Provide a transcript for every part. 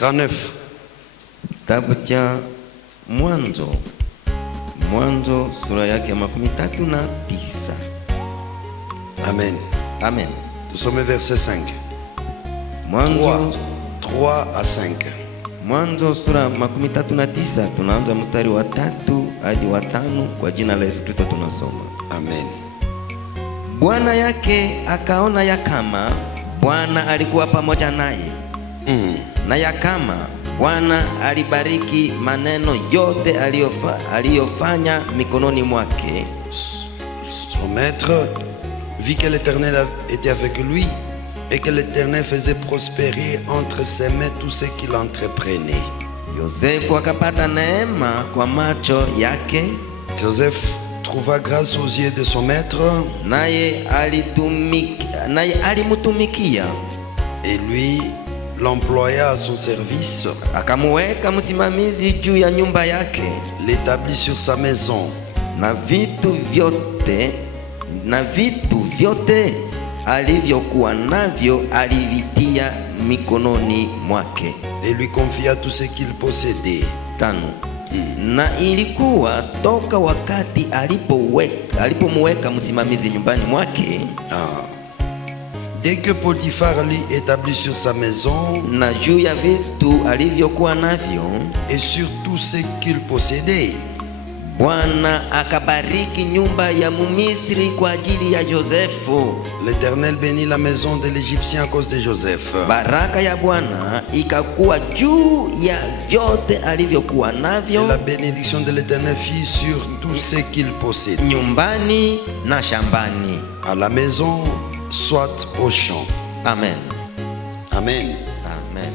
39. Kitabu cha Mwanzo sura yake 39. Amen. Amen. Nous sommes verset 5. Mwanzo 3 à 5. Mwanzo sura 39 tunaanza mstari wa 3 hadi wa 5. Kwa jina la Yesu Kristo tunasoma. Amen. Bwana yake akaona ya kama Bwana alikuwa pamoja naye, na ya kama Bwana alibariki maneno yote aliyofanya mikononi mwake. Son maître vit que l'Éternel était avec lui et que l'Éternel faisait prospérer entre ses mains tout ce qu'il entreprenait. Yosefu akapata neema kwa macho yake. Joseph trouva grâce aux yeux de son maître, naye alimutumikia, et lui l'employa à son service, akamuweka msimamizi juu ya nyumba yake, l'établit sur sa maison, na vitu vyote alivyokuwa navyo alivitia mikononi mwake. et lui confia tout ce qu'il possédait. 5. Na ilikuwa toka wakati alipomuweka msimamizi nyumbani mwake, Dès que Potiphar l'y établit sur sa maison, na juu ya vitu alivyokuwa navyo, et sur tout ce qu'il possédait, Bwana akabariki nyumba ya Mumisri kwa ajili ya Josefu. l'Éternel bénit la maison de l'Égyptien à cause de Joseph. Baraka ya Bwana ikakuwa juu ya vyote alivyokuwa Et navyo, la bénédiction de l'Éternel fit sur tout ce qu'il possédait, nyumbani na shambani. à la maison, soit au champ. Amen. Amen. Amen.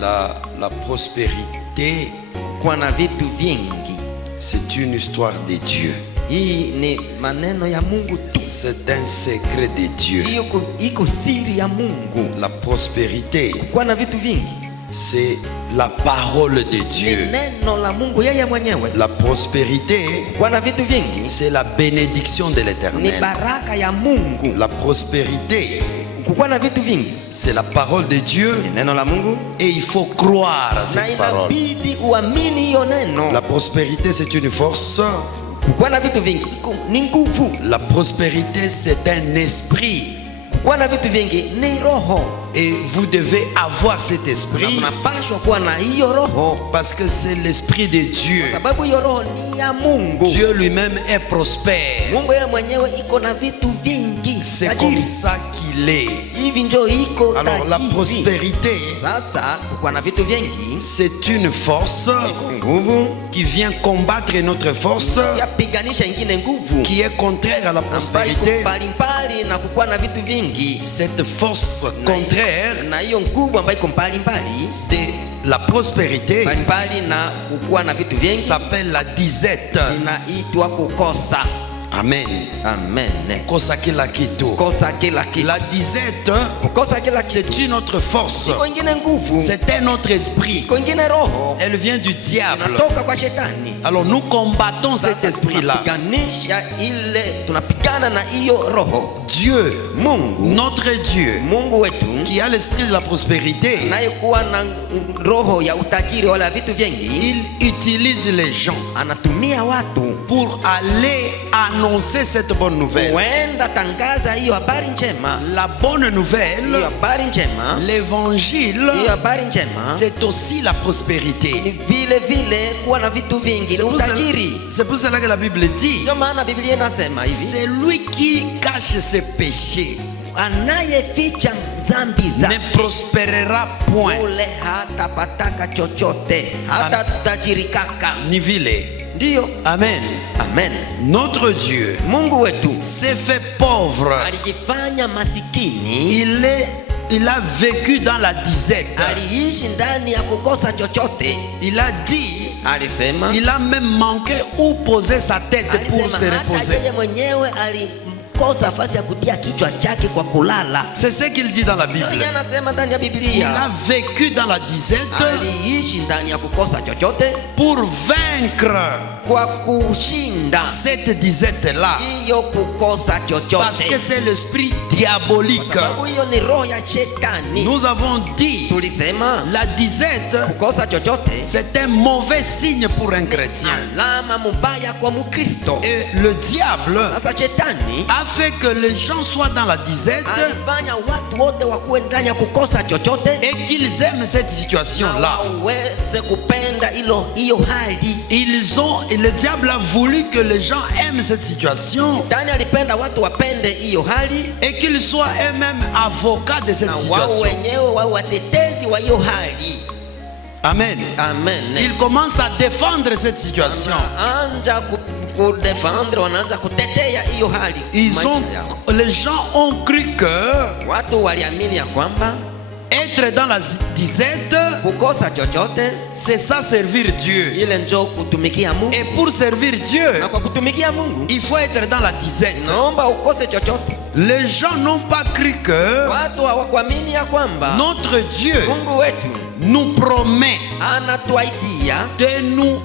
La prospérité, Kuwa na vitu vingi, c'est une histoire de Dieu. hii ni maneno ya Mungu tu. C'est un secret de Dieu. Iko siri ya Mungu. La prospérité, Kuwa na vitu vingi c'est la parole de ni Dieu. neno la Mungu yeye mwenyewe. La prospérité, Kuwa na vitu vingi c'est la bénédiction de ni l'Éternel. baraka ya Mungu. La prospérité, Kuwa na vitu vingi c'est la parole de Dieu, ni neno la Mungu, et il faut croire à na cette parole. inabidi uamini hiyo neno. La prospérité, c'est une force. Kuwa na vitu vingi ni nguvu. La prospérité, c'est un esprit. Kuwa na vitu vingi ni roho, Et vous devez avoir cet na esprit unapaswa kuwa na hiyo roho, parce que c'est l'esprit de Dieu. sababu hiyo roho ni ya Mungu. Dieu lui-même est prospère. Mungu yeye mwenyewe iko na vitu vingi, C'est tajiri. comme ça qu'il est. Hivi ndio iko Alors la tajiri. prospérité, Sasa kuwa na vitu vingi c'est une force nguvu qui vient combattre notre force yapiganisha ingine nguvu qui est contraire à la ambayo iko prospérité. mbalimbali na kukuwa na vitu vingi, Cette force contraire na hiyo nguvu ambayo iko mbalimbali de la prospérité mbalimbali na kukuwa na vitu vingi s'appelle la disette. inaitwa kukosa. Amen. Amen. Kosa kila kitu. Kukosa kila kitu. La disette, Kukosa kila kitu. c'est une autre force. Iko ingine nguvu. C'est un autre esprit. Iko ingine roho. Elle vient du diable. Inatoka kwa shetani. Alors nous combattons cet Sasa esprit-là. tunapigana na hiyo roho. Dieu, Mungu, notre Dieu, Mungu wetu qui a l'esprit de la prospérité, anayekuwa na roho ya utajiri wala vitu vingi, il utilise les gens anatumia watu pour aller annoncer cette bonne nouvelle. huenda tangaza hiyo habari njema. La bonne nouvelle, Hiyo habari njema, l'évangile, hiyo habari njema c'est aussi la ni prospérité. vile vile kuwa na vitu vingi, ni utajiri. C'est pour cela que la Bible dit, Ndio maana Biblia inasema hivi, c'est lui qui cache ses péchés anayeficha dhambi ne zake prospérera point. ule hatapataka chochote, hatatajirikaka. Ni vile. Ndiyo, Amen. amen. Notre Dieu Mungu wetu s'est fait pauvre. alijifanya masikini, Il a vécu dans la disette. aliishi ndani ya kukosa chochote. Il a dit, Alisema, il a même manqué où poser sa tête pour alisema se hata reposer. yeye mwenyewe alikosa nafasi ya kutia kichwa chake kwa kulala. C'est ce qu'il dit dans la Bible. Yeye anasema ndani ya Il Biblia, a vécu dans la disette aliishi ndani ya kukosa chochote pour vaincre kwa kushinda cette disette-là. hiyo kukosa chochote, Parce que c'est l'esprit diabolique. kwa sababu hiyo ni roho ya shetani. Nous avons dit, Tulisema la disette, kukosa chochote c'est un mauvais signe pour un chrétien. alama mubaya kwa Mkristo. Et le diable Sasa shetani a fait que les gens soient dans la disette alifanya watu wote wakuwe ndani ya kukosa chochote et qu'ils aiment cette na situation-là. waweze kupenda hiyo hali. Le diable a voulu que les gens aiment cette situation Shetani alipenda watu wapende hiyo hali et qu'ils soient eux-mêmes avocats de cette na wao situation. wenyewe wao watetezi wa hiyo hali. Amen. Amen. Ils commencent à défendre cette situation. Wanaanza kudefendre, wanaanza kutetea hiyo hali. Les gens ont cru que Watu waliamini ya kwamba être dans la disette, kukosa chochote c'est ça servir Dieu. ile ndio kutumikia Mungu. Et pour servir Dieu, Na kwa kutumikia Mungu il faut être dans la disette. naomba ukose chochote. Les gens n'ont pas cru que Watu hawakuamini ya kwamba notre Dieu Mungu wetu nous promet anatuaidia de nous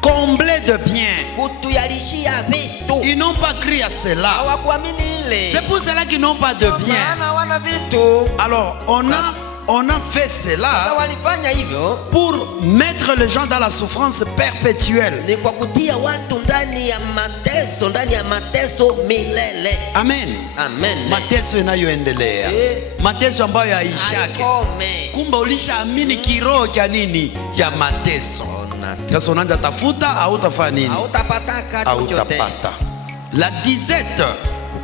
combler de biens. kutuyalishia vitu. Ils n'ont pas cru à cela. Hawakuamini ile. C'est pour cela qu'ils n'ont pas de biens. Maana wana vitu. Alors, on a fait Sasa cela walifanya hivyo pour mettre les gens dans la souffrance perpétuelle. ni kwa kutia watu ndani ya mateso milele. Amen. Amen. Mateso inayoendelea, mateso ambayo haishaki. Aikome. Kumbe ulishaamini kiroho cha nini? Cha mateso. Sasa unaanza tafuta, hautafanya nini? Hautapataka chochote. Hautapata. La disette,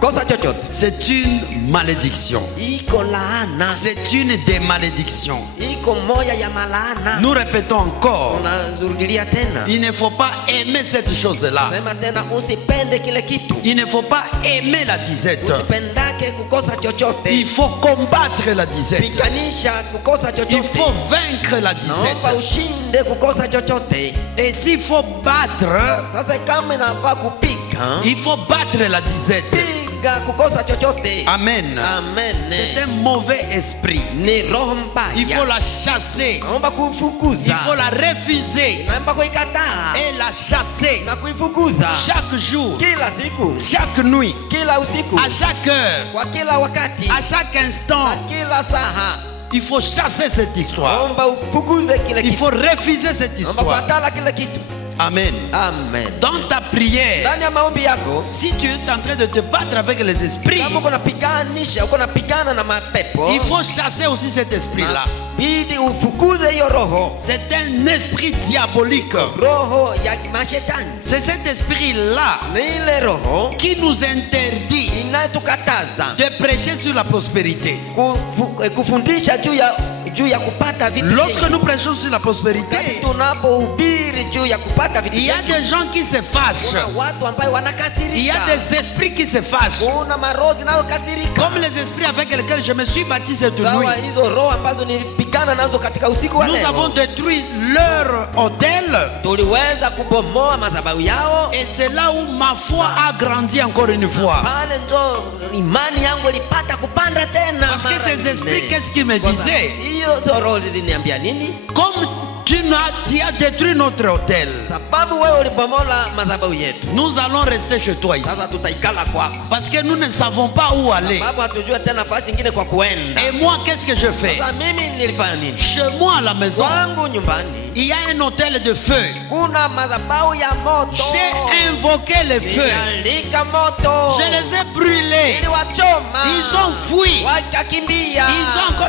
Kukosa chochote c'est une malédiction. iko laana, C'est une des malédictions. iko moja ya malaana. Nous répétons encore, Unazurudilia tena, il ne faut pas aimer cette chose-là. sema tena, usipende kile kitu, Il ne faut pas aimer la disette. usipendake kukosa chochote. Il faut combattre la disette. Piganisha kukosa Il chochote. faut vaincre la Naomba disette. ushinde kukosa chochote. Et s'il faut battre, Sasa kama inafaa kupiga, il faut battre la disette. piga kukosa chochote. Amen. Amen. C'est un mauvais esprit. Ni roho mbaya. Il faut la chasser. Naomba Il kuifukuza. faut la refuser Naomba kuikataa et la chasser na kuifukuza chaque jour, kila siku, chaque nuit, kila usiku, à chaque heure, kwa kila wakati, à chaque instant. na kila saha. Il faut chasser cette histoire. Naomba ufukuze kile Il kitu. faut refuser cette Naomba histoire. kuatala kile kitu. Amen. Amen. Dans ta prière, Ndani ya maombi yako, si tu es en train de te battre avec les esprits, kama uko napiganisha, uko napigana na mapepo, il faut chasser aussi cet esprit-là. bidi ufukuze hiyo roho. C'est un esprit diabolique. Roho ya mashetani. C'est cet esprit-là Ni ile roho qui nous interdit inayotukataza de prêcher sur la prospérité. kufundisha juu ya kupata vitu. Lorsque nous prêchons sur la Wakati prospérité, tunapohubiri juu ya kupata vitu, il y a des gens qui se fâchent. kuna watu ambao Il y a wanakasirika. des esprits qui se fâchent. Kuna maroho zinazokasirika. Comme les esprits avec lesquels je me suis bâti cette nuit. Sawa, hizo roho ambazo nilipigana nazo katika usiku wa Nous leo. avons détruit leur hôtel. Tuliweza kubomoa madhabahu yao. Et c'est là où ma foi a grandi encore une fois. Pale ndo imani yangu ilipata kupanda tena. Parce que mara ces nyingine. esprits, qu'est-ce qu'ils me disaient? Hiyo roho ziliniambia nini? Comme tu as détruit notre hôtel, Sababu wewe ulibomola madhabahu yetu. nous allons rester chez toi ici. Sasa tutaikala kwako. Parce que nous ne savons pas où aller. Sababu hatujua tena nafasi nyingine kwa kuenda. Et moi, qu'est-ce que je fais? Sasa mimi nilifanya nini? Chez moi à la maison, Kwangu nyumbani il y a un hôtel de feu. kuna madhabahu ya moto. J'ai invoqué le feu. Nilialika moto. Je les ai brûlés. Niliwachoma. Ils ont fui. Wakakimbia.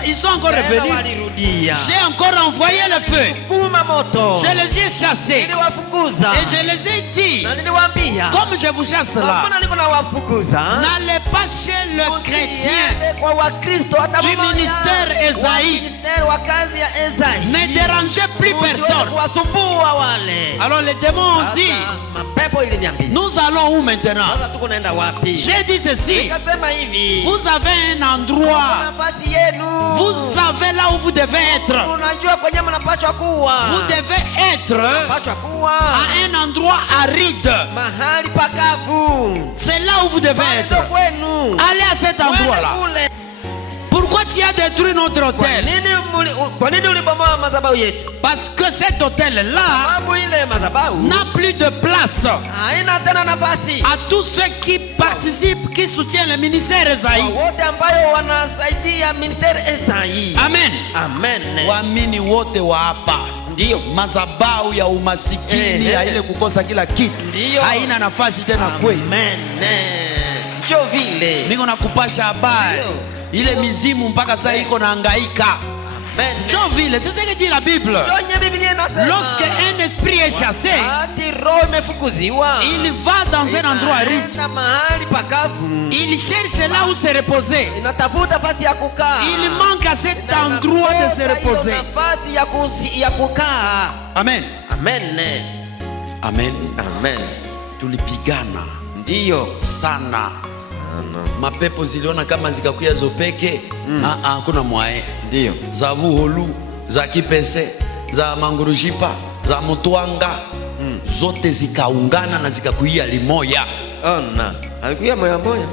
Ils sont encore Tena revenus. walirudia. J'ai encore envoyé le feu. Kuma moto. Je les ai chassés. Niliwafukuza. Et je les ai dit, Na niliwaambia. comme je vous chasse là, Hakuna niko nawafukuza. n'allez pas chez le chrétien Usiende kwa Wakristo hata du mmoja. ministère Esaïe. Wa ministère wa kazi ya Esaïe. Ne dérangez plus Usiweze personne. kuwasumbua wale. Alors les démons ont dit, Sasa, mapepo iliniambia. nous allons où maintenant? Sasa tuko naenda wapi? J'ai dit ceci, Nikasema hivi. vous avez un endroit, Nafasi yenu. vous savez là où vous devez être. Unajua kwenye mnapaswa kuwa. Vous devez être Mnapaswa kuwa à un endroit aride. mahali pakavu. C'est là où vous devez Pale ndo être. kwenu. Allez à cet endroit-là. Mwende kule. Pourquoi tu as détruit notre Kwa hôtel? nini ulibomoa madhabahu yetu? Parce que cet hôtel-là n'a plus de place à tous ceux qui participent, qui soutiennent le ministère Esaïe. Amen. Amen. Waamini wote wa hapa. Ndio. Mazabau ya umasikini ya ile kukosa kila kitu haina nafasi tena kweli. Amen. Ndio vile. Niko nakupasha habari. Ile mizimu mpaka sasa iko nahangaika. Ndio vile. C'est ce que dit la Bible. Lorsque un esprit est chassé, il va dans un endroit aride. Il cherche là où se reposer. Il manque à cet endroit de se reposer. Amen. Amen. Amen. Amen. Tulipigana ndio sana. Mapepo ziliona kama zikakuya zopeke. Hakuna mwae. Ndio. Za Vuholu, za Kipese, za Mangurujipa, za Mutwanga, zote zikaungana na zikakuia limoya. Ona, alikuya moya moya.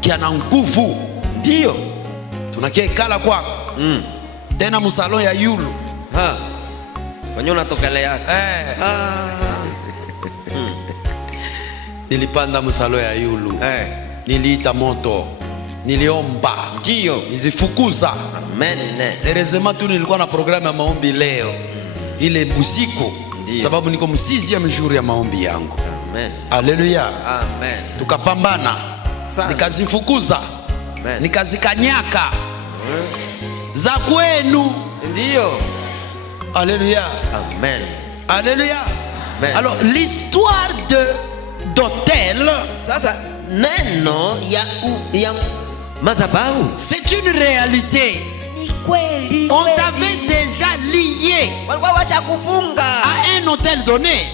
Kia na nguvu. Ndio. Tunakiekala kwako. Tena musalo ya yulu. Kwenye unatokele yake. Nilipanda musalo ya yulu. Niliita moto. Niliomba. Ndio. Nilifukuza. Amen. Erezema tu nilikuwa na programu ya maombi leo. Ile busiku. Sababu niko msizi ya mjuri ya maombi yangu. Amen. Haleluya. Amen. Tukapambana. Nikazifukuza. Amen. Nikazikanyaka. Za kwenu. Ndio. Alléluia. Amen. Alléluia. Amen. Alors l'histoire d'hôtel, sasa neno ya madhabahu, c'est une réalité. On t'avait déjà lié à un hôtel donné.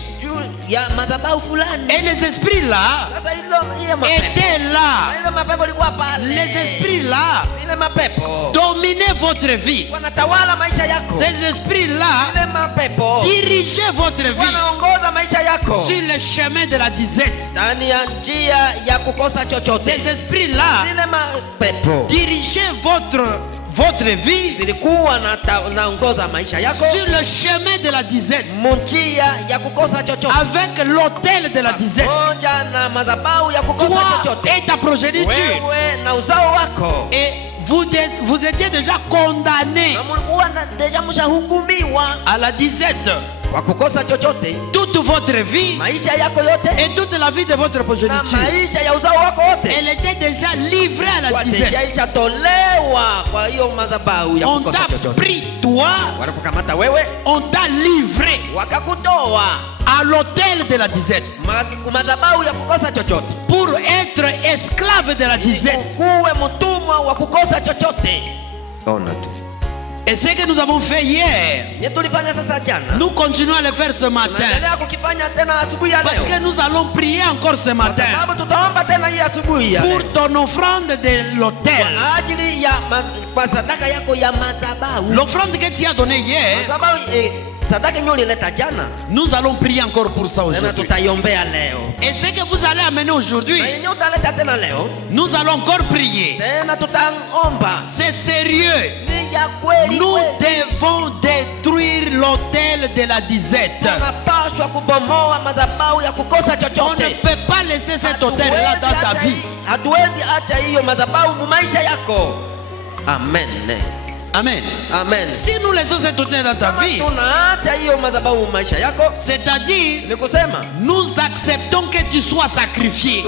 Et les esprits là étaient là. Les esprits là dominaient votre vie. Ces esprits là dirigeaient votre vie sur le chemin de la disette. Ces esprits là dirigeaient votre vie sur le chemin de la disette, avec l'autel de la disette. Toi et ta progéniture, et vous étiez déjà condamnés à la disette. Toute votre vie et toute la vie de votre progéniture, elle était déjà livrée à la disette. On t'a pris toi, on t'a livré à l'autel de la disette pour être esclave de la disette. Et ce que nous avons fait hier, nous continuons à le faire ce matin. Parce que nous allons prier encore ce matin pour ton offrande de l'autel. L'offrande que tu as donnée hier, nous allons prier encore pour ça aujourd'hui. Et ce que vous allez amener aujourd'hui, nous allons encore prier. C'est sérieux. Nous devons détruire l'autel de la disette. On ne peut pas laisser cet autel-là dans ta vie. Amen. Amen. Amen. Si nous laissons cet autel dans ta vie, c'est-à-dire nous acceptons que tu sois sacrifié.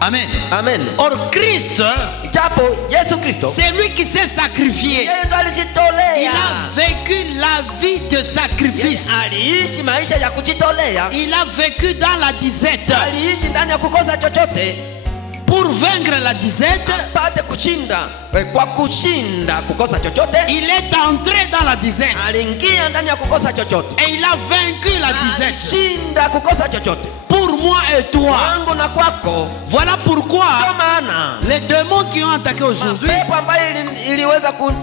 Amen. Amen. Or Christ, c'est lui qui s'est sacrifié. Il a vécu la vie de sacrifice. Il a vécu dans la disette pour vaincre la disette. Il est entré dans la disette et il a vaincu la disette pour moi et toi. Voilà pourquoi les démons qui ont attaqué aujourd'hui,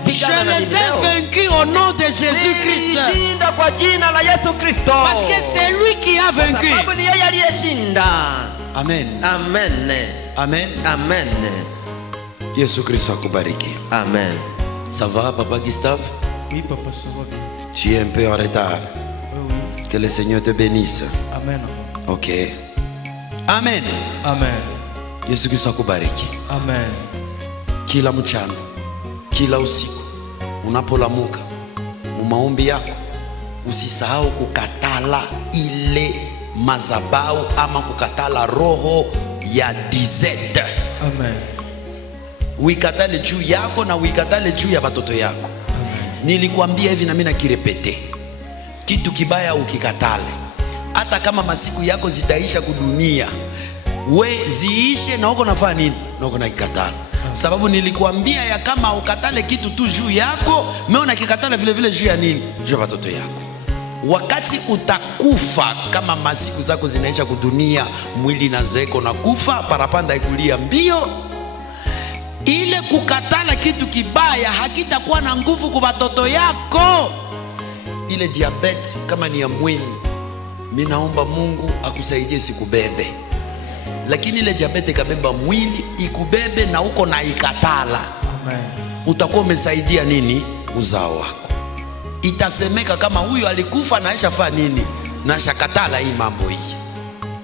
je les ai vaincus au nom de Jésus-Christ. Parce que c'est lui qui a vaincu. Amen. Amen. Amen. Amen. Yesu Kristo akubariki. Amen. Ça va, Papa Gustave? Oui, papa, ça va bien. Tu es un peu en retard. Oui. Que le Seigneur te bénisse. Amen. Ok. Amen. Amen. Yesu Kristo akubariki. Amen. Kila mchana, kila usiku unapolamuka maombi yako usisahau kukatala ile mazabau ama kukatala roho ya dizete. Amen. Uikatale juu yako na uikatale juu ya watoto yako. Amen. Nilikwambia hivi na mimi nakirepete. Kitu kibaya ukikatale. Hata kama masiku yako zitaisha kudunia, we ziishe na uko nafanya nini? Na uko nakikatala. Sababu nilikuambia ya kama ukatale kitu tu juu yako, meona kikatala vile vile juu ya nini? Juu ya watoto yako. Wakati utakufa, kama masiku zako zinaisha kudunia, mwili na zeko na kufa, parapanda ikulia mbio, ile kukatala kitu kibaya hakitakuwa na nguvu kwa watoto yako. Ile diabeti kama ni ya mwili, mimi naomba Mungu akusaidie sikubebe. Lakini ile diabeti kabeba mwili ikubebe na uko na ikatala. Amen. Utakuwa umesaidia nini uzao wako? Itasemeka kama huyu alikufa na aisha fanya nini? Na shakatala hii mambo hii.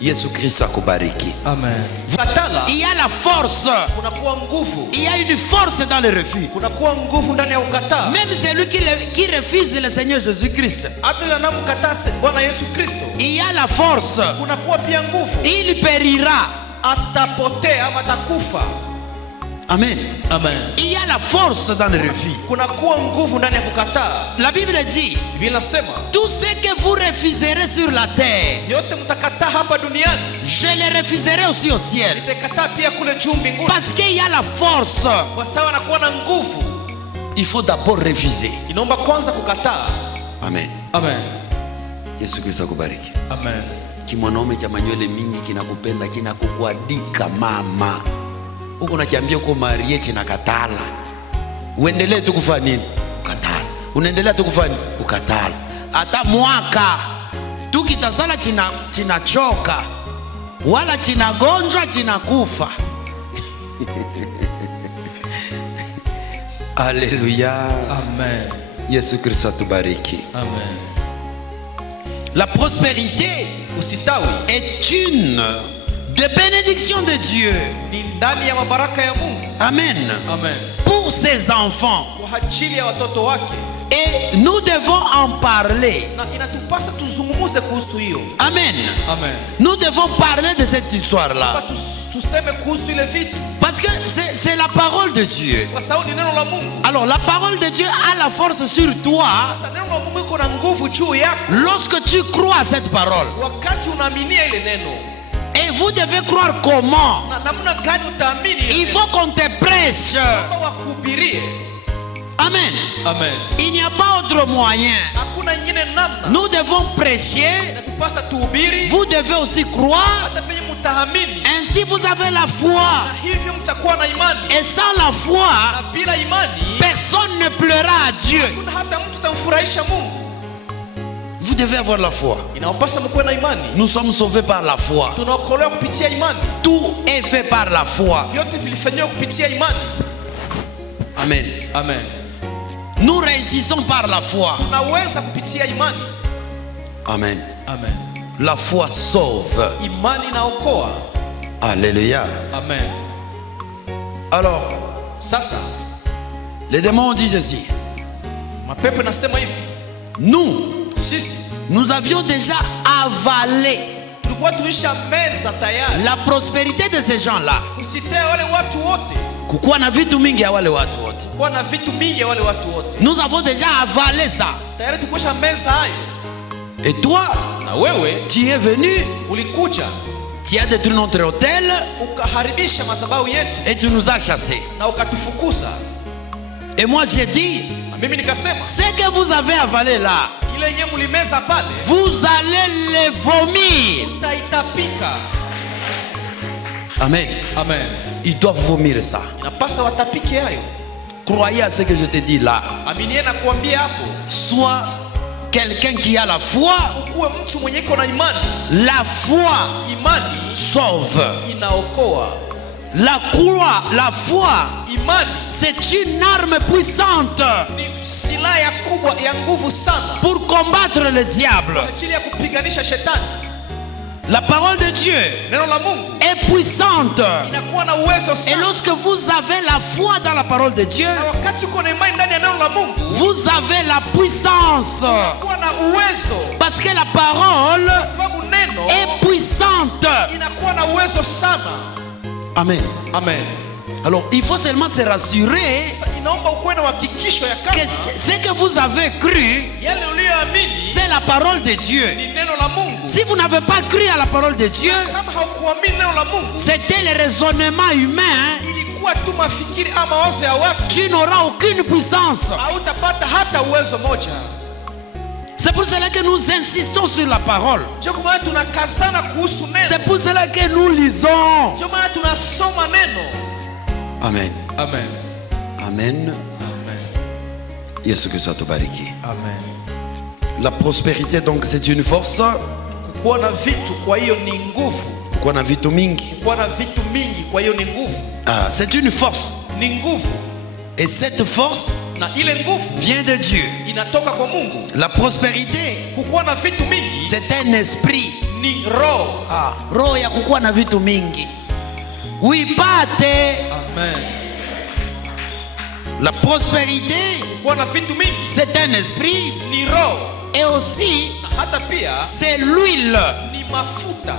Yesu Kristo akubariki. Amen. Katala, il y a la force. Kunakuwa nguvu. Il y a une force dans le refus. Kunakuwa nguvu ndani ya kukataa. Même celui qui refuse le Seigneur Jésus-Christ. Hata anamkataa Bwana Yesu Kristo. Il y a la force. Kunakuwa pia nguvu. Il périra. Atapotea ama atakufa. Amen. Amen. Il y a la force dans le refus. Kunakuwa nguvu ndani ya kukataa. La Bible dit, Biblia inasema, tout ce que vous refuserez sur la terre, yote mtakataa hapa duniani, je les refuserai aussi au ciel. nitakataa pia kule juu mbinguni. Parce qu'il y a la force. Kwa sababu anakuwa na nguvu. Il faut d'abord refuser. Inaomba kwanza kukataa. Amen. Amen. Yesu Kristo akubariki. Amen. Kimwanaume cha manywele mingi kinakupenda, kinakukuadika mama. Uko nakiambia uko marie china katala. Uendelee tu kufanya nini? Ukatala. Unaendelea tu kufanya nini? Ukatala. Hata mwaka tu kitasala china choka. Wala china gonjwa china kufa. Alléluia. Amen. Yesu Kristo atubariki. Amen. La prospérité est une des bénédictions de Dieu. Amen. Amen. Pour ses enfants. Et nous devons en parler. Amen. Amen. Nous devons parler de cette histoire-là. Parce que c'est la parole de Dieu. Alors la parole de Dieu a la force sur toi lorsque tu crois à cette parole. Et vous devez croire comment? Il faut qu'on te prêche. Amen. Amen. Il n'y a pas autre moyen. Nous devons prêcher. Vous devez aussi croire. Ainsi vous avez la foi. Et sans la foi, personne ne pleura à Dieu. Vous devez avoir la foi. Nous sommes sauvés par la foi. Tout est fait par la foi. Amen. Amen. Nous réussissons par la foi. Amen. Amen. La foi sauve. Alléluia. Amen. Alors, sasa, les démons disent ceci. Nous avions déjà avalé la prospérité de ces gens-là. Kukuwa na vitu mingi ya wale watu wote. Nous avons déjà avalé ça. Et toi, tu es venu, tu as détruit notre hôtel et tu nous as chassés. Et moi j'ai dit, ce que vous avez avalé là, vous allez les vomir. Amen. Amen. Ils doivent vomir ça. Croyez à ce que je te dis là. Sois quelqu'un qui a la foi. La foi sauve. La croix, la foi, Imani c'est une arme puissante ni silaha kubwa ya nguvu sana pour combattre le diable. kwa ajili ya kupiganisha shetani. La parole de Dieu Neno la Mungu est puissante. inakuwa na uwezo Et sana. lorsque vous avez la foi dans la parole de Dieu, Na wakati uko na imani ndani ya neno la Mungu, vous avez la puissance. unakuwa na uwezo, Parce que la parole kwa sababu neno est puissante. inakuwa na uwezo sana. Amen. Amen. Alors, il faut seulement se rassurer Sasa inaomba ukuwe na uhakikisho ya que kama ce que vous avez cru, yale uliyoamini c'est la parole de Dieu. ni neno la Mungu. Si vous n'avez pas cru à la parole de Dieu, Kama haukuamini neno la Mungu, c'était le raisonnement humain, ilikuwa tu mafikiri ama mawazo ya watu, tu n'auras aucune puissance. hautapata hata uwezo moja. C'est pour cela que nous insistons sur la parole. Ndio kwa maana tunakazana kuhusu neno. C'est pour cela que nous lisons. Ndio maana tunasoma neno. Amen. Amen. Amen. Yesu Kristo atubariki. Amen. La prospérité donc c'est une force. Kukuwa na vitu kwa hiyo ni nguvu. Kuwa na vitu mingi. Kukuwa na vitu mingi kwa hiyo ni nguvu. Ah, c'est une force. Ni nguvu. Et cette force Na ile nguvu vient de Dieu. inatoka kwa Mungu. La prospérité Kukuwa na vitu mingi c'est un esprit. ni roho. Ah, roho ya kukuwa na vitu mingi. Uipate. Amen. La prospérité Kukuwa na vitu mingi c'est un esprit ni roho. et aussi Na hata pia c'est l'huile. ni mafuta.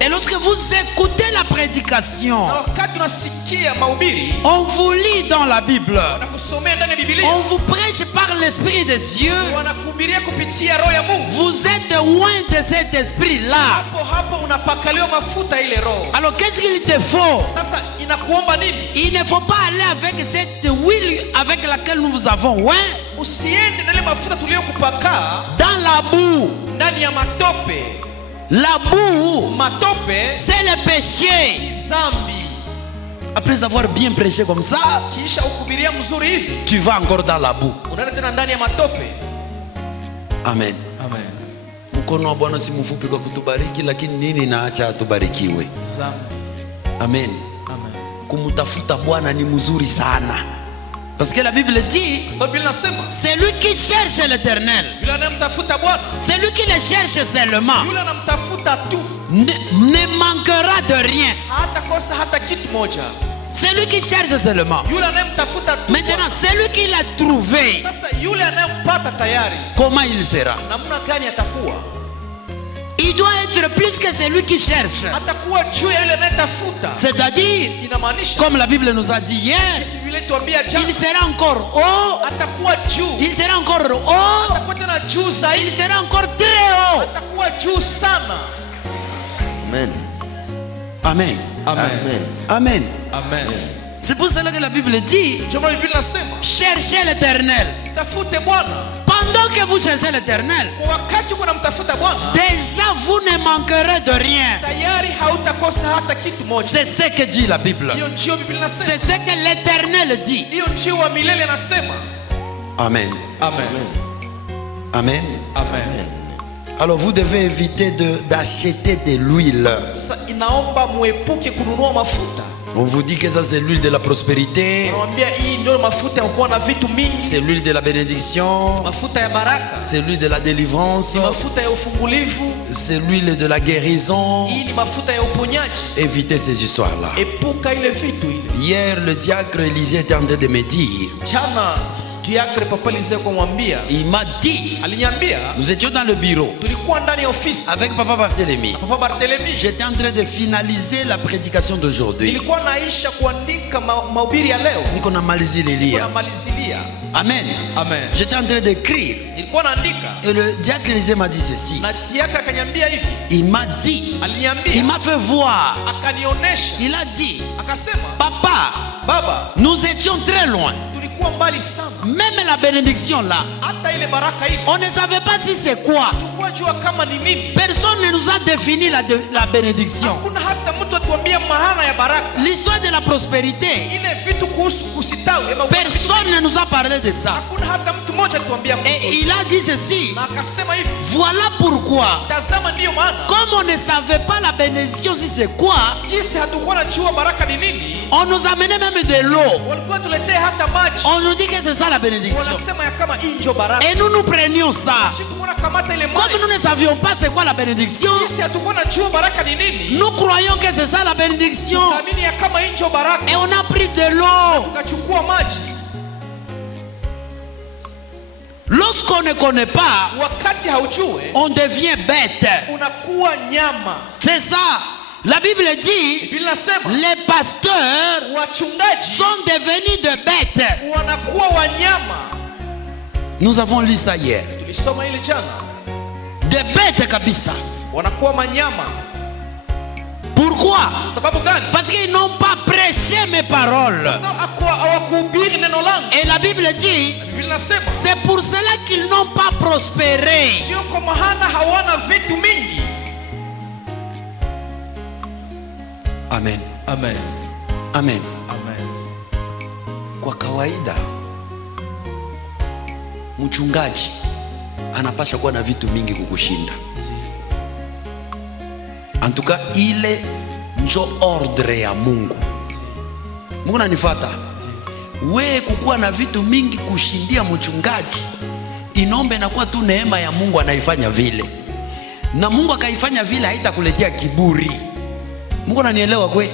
Et lorsque vous écoutez la prédication, Na wakati unasikia mahubiri, on vous lit dans la Bible, wanakusomea ndani ya Biblia, on vous prêche par l'Esprit de Dieu, wanakuhubiria kupitia roho ya Mungu. vous êtes loin de cet esprit-là. Hapo hapo unapakaliwa mafuta ile roho. Alors qu'est-ce qu'il te faut? Sasa inakuomba nini? Il ne faut pas aller avec cette huile avec laquelle nous vous avons oint Usiende na ile mafuta tuliyokupaka dans la boue. ndani ya matope. La boue, Matope c'est le péché. ni zambi. Après avoir bien prêché comme ça, Kisha ukubiria mzuri hivi, tu vas encore dans la boue. unaenda tena ndani ya matope. Amen. Amen. Mkono wa Bwana si mfupi kwa kutubariki, lakini nini naacha atubarikiwe. Zambi. Amen. Amen. Kumutafuta Bwana ni mzuri sana. Parce que la Bible dit, Sababu Biblia inasema, c'est lui qui cherche l'Éternel. yule anayemtafuta Bwana, C'est lui qui le cherche seulement. yule anamtafuta tu, Ne manquera de rien. hatakosa hata kitu moja. C'est lui qui cherche seulement. Yule anayemtafuta tu. Maintenant, c'est lui qui l'a trouvé. Sasa yule anayempata tayari, Comment il sera? namna gani atakuwa? Il doit être plus que celui qui cherche. Atakuwa juu ya yule anayetafuta. C'est-à-dire, Inamaanisha comme la Bible nous a dit hier, jinsi vile tuambia il jana, sera encore haut. atakuwa juu, Il sera encore haut. atakuwa tena juu Il zaidi, sera encore très haut. atakuwa juu sana. Amen. Amen. Amen. Amen. Amen. C'est pour cela que la Bible dit, Ndio maana Biblia inasema cherchez l'Éternel. tafute Bwana. Pendant que vous cherchez l'Éternel, Kwa wakati uko namtafuta Bwana, déjà vous ne manquerez de rien. tayari hautakosa hata kitu moja. C'est ce que dit la Bible. Hiyo ndio Biblia C'est inasema. ce que l'Éternel dit. Hiyo ndio wa milele anasema. Amen. Amen. Amen. Amen. Alors vous devez éviter d'acheter de l'huile. Sasa inaomba muepuke kununua mafuta. On vous dit que ça c'est l'huile de la prospérité, Nawaambia hii ndio mafuta ya kuwa na vitu mingi, c'est l'huile de la bénédiction, mafuta ya baraka, c'est l'huile de la délivrance, ni mafuta ya ufungulivu, c'est l'huile de la guérison. hii ni mafuta ya uponyaji. Évitez ces histoires-là. Epuka ile vitu ile. Hier, le diacre Élisée était en train de me dire, Jana diakre papa Lise kumwambia, il m'a dit, aliniambia nous étions dans le bureau tulikuwa ndani ya ofisi avec Papa Barthélemy. papa Barthelemy. J'étais en train de finaliser la prédication d'aujourd'hui. Nilikuwa naisha kuandika mahubiri ya leo. Niko namalizi Nilikuwa lilia. namalizilia. Amen. Amen. J'étais en train d'écrire. Nilikuwa naandika Et le diacre Élisée m'a dit ceci. na diakre akaniambia hivi. Il m'a dit, il Aliniambia, m'a fait voir. akanionyesha, Il a dit, akasema, papa, baba, nous étions très loin. tulikuwa ilikuwa mbali sana. Même la bénédiction là, Hata ile baraka ile, on ne savait pas si c'est quoi. tulikuwa jua kama ni nini. Personne ne nous a défini la bénédiction. Hakuna hata mtu atuambia maana ya baraka. L'histoire de la prospérité, Ile vitu kuhusu kusitawi. personne ne nous a parlé de ça. Hakuna hata mtu mmoja atuambia kuhusu. Et il a dit ceci, Na akasema hivi, voilà pourquoi, tazama ndiyo maana. comme on ne savait pas la bénédiction si c'est quoi, Jinsi hatukuwa najua baraka ni nini, on nous amenait même de l'eau. walikuwa tuletea hata maji. On nous dit que c'est ça la bénédiction. Wanasema ya kama hii ndio baraka. Et nous prenions ça. Sisi tunaona kamata ile Comme maji. nous ne savions pas c'est quoi la bénédiction, Jinsi hatukuwa najua baraka ni nini, nous croyons que c'est ça la bénédiction. tunaamini ya kama hii ndio baraka. Et on a pris de l'eau. Tukachukua maji. Lorsqu'on ne connaît pas, Wakati haujue, on devient bête. unakuwa nyama. C'est ça. La Bible dit, Biblia inasema les pasteurs wachungaji sont devenus de bêtes. wanakuwa wanyama. Nous avons lu ça hier. Tulisoma ile jana. De bêtes kabisa. Wanakuwa manyama. Pourquoi? Sababu gani? Parce qu'ils n'ont pas prêché mes paroles. Sasa hawakuhubiri neno langu. Et la Bible dit, Biblia inasema c'est pour cela qu'ils n'ont pas prospéré. sio kwa maana hawana vitu mingi. Amen. Amen. Amen. Amen. Kwa kawaida mchungaji anapasha kuwa na vitu mingi kukushinda. En tout cas, ile njo ordre ya Mungu. Mungu nanifuata. We kukuwa na vitu mingi kushindia mchungaji, inombe na kuwa tu neema ya Mungu anaifanya vile. Na Mungu akaifanya vile haitakuletea kiburi. Mungu ananielewa kwe?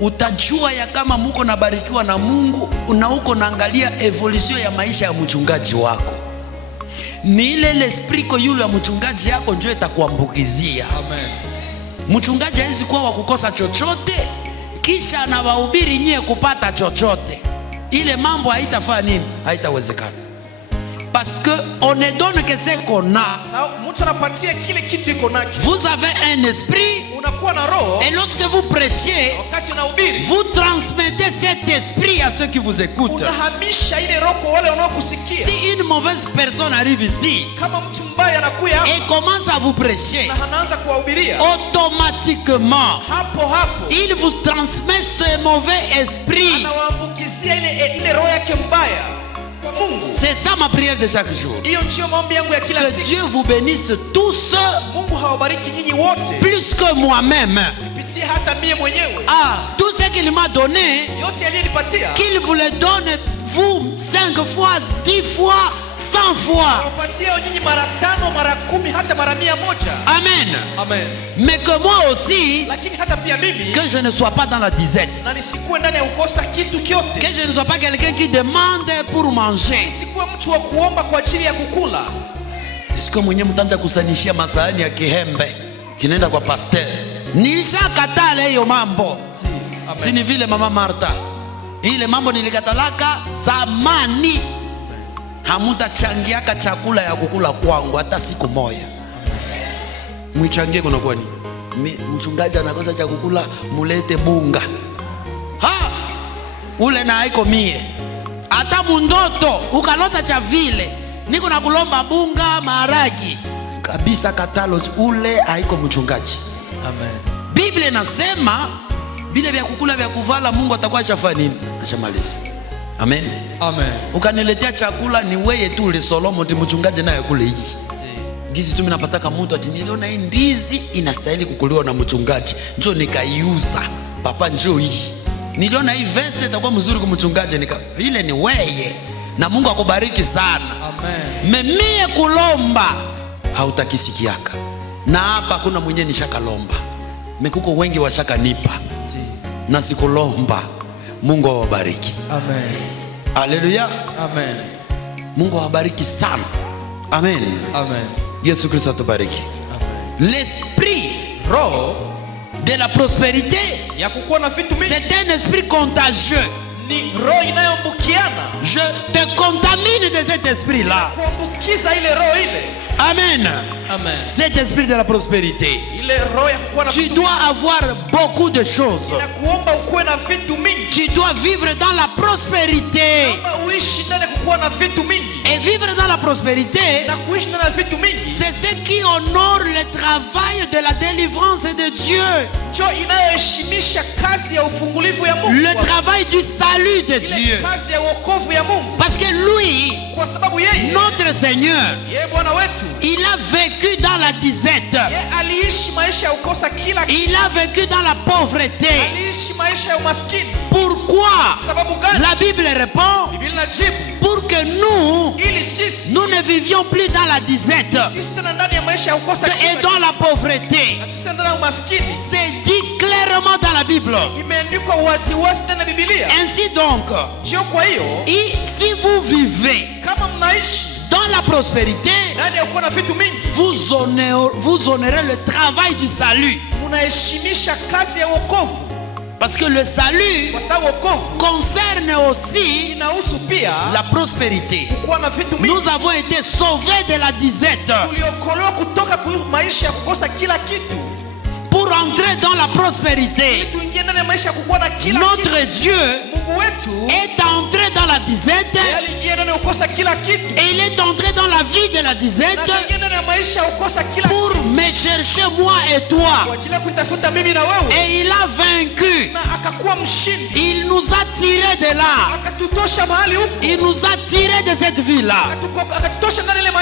Utajua ya kama Mungu nabarikiwa na Mungu, na uko naangalia evolution ya maisha ya mchungaji wako. Ni ile l'esprit ko yule ya mchungaji yako ndio itakuambukizia. Amen. Mchungaji hawezi kuwa wa kukosa chochote kisha anawahubiri nyie kupata chochote. Ile mambo haitafanya nini? Haitawezekana. Parce que on ne donne que ce qu'on a. Mtu anapatia kile kitu iko nacho. Vous avez un esprit, Unakuwa na roho. et lorsque vous prêchez, Wakati unahubiri, vous transmettez cet esprit à ceux qui vous écoutent. unahamisha ile roho kwa wale wanaokusikia. Si une mauvaise personne arrive ici Kama mtu mbaya anakuja hapa et commence à vous prêcher, na anaanza kuwahubiria, automatiquement hapo il vous transmet ce mauvais esprit. anawaambukizia ile roho yake mbaya kwa Mungu. C'est ça ma prière de chaque jour. Hiyo ndio maombi yangu ya kila Que siku. Dieu vous bénisse tous Mungu hawabariki nyinyi wote, plus que moi-même. nipitie hata mie mwenyewe. Tout ce qu'il m'a donné, Yote aliyenipatia, qu'il vous le donne vous 5 fois, 10 fois, 100 fois. wapatie nyinyi mara 5, mara 10, hata mara 100. Amen. Amen. Mais que moi aussi, Lakini hata pia mimi que je ne sois pas dans la disette. na nisikuwe ndani ya kukosa kitu kyote. Que je ne sois pas quelqu'un qui demande pour manger. Nisikuwe mtu wa kuomba kwa ajili ya kukula. Siku mwenyewe mtaanza kusanishia masahani ya kihembe kinaenda kwa pasteur. Nilishakataa hiyo mambo. Si ni vile mama Martha. Ile mambo nilikatalaka zamani. Hamutachangiaka chakula ya kukula kwangu hata siku moja. Mwichangie kuna kwani? Mchungaji anakosa cha kukula, mulete bunga. Ule na haiko mie. Hata mundoto ukalota cha vile niko na kulomba bunga maharagi kabisa, katalo ule haiko mchungaji. Amen. Biblia inasema vile vya kukula vya kuvala Mungu atakuwa ashafanya nini? Ashamaliza. Amen. Amen. Ukaniletea chakula ni wewe tu ule Solomo ti mchungaji naye kule hii. Gizi tu minapataka mtu ati niliona hii ndizi inastahili kukuliwa na mchungaji. Njoo nikaiuza. Papa njoo hii. Niliona hii vese itakuwa mzuri kwa mchungaji ile ni wewe. Na Mungu akubariki sana. Amen. Memie kulomba hautakisikiaka. Na hapa kuna mwenye nishakalomba. Mekuko wengi washakanipa. Na sikulomba. Mungu awabariki. Amen. Haleluya. Amen. Mungu awabariki sana. Amen. Amen. Yesu Kristo atubariki. Amen. L'esprit Roho de la prospérité, ya kukuwa na vitu mingi c'est un esprit contagieux. ni roho inayoambukiana. Je te contamine de cet esprit-là. Kuambukiza ile roho ile. Amen. Amen. Cet esprit de la prospérité. Ile roho ya kukuwa na Tu vitu dois avoir beaucoup de choses. mingi. Na kuomba ukuwe na vitu mingi. Tu dois vivre dans la prospérité. Et vivre dans la prospérité, c'est ce qui honore le travail de la délivrance de Dieu. Le travail du salut de Dieu. Parce que lui, notre Seigneur, il a vécu dans la disette. Il a vécu dans la pauvreté. Pourquoi? La Bible répond, pour que nous ne vivions plus dans la disette et dans la pauvreté. C'est dit clairement dans la Bible. Ainsi donc, si vous vivez dans la prospérité, vous honorez le travail du salut. Parce que le salut concerne aussi la prospérité. Nous avons été sauvés de la disette pour entrer dans la prospérité. Notre Dieu est entré dans la disette et il est entré dans la vie de la disette pour me chercher moi et toi. Et il a vaincu. Il nous a tirés de là. Il nous a tirés de cette vie-là.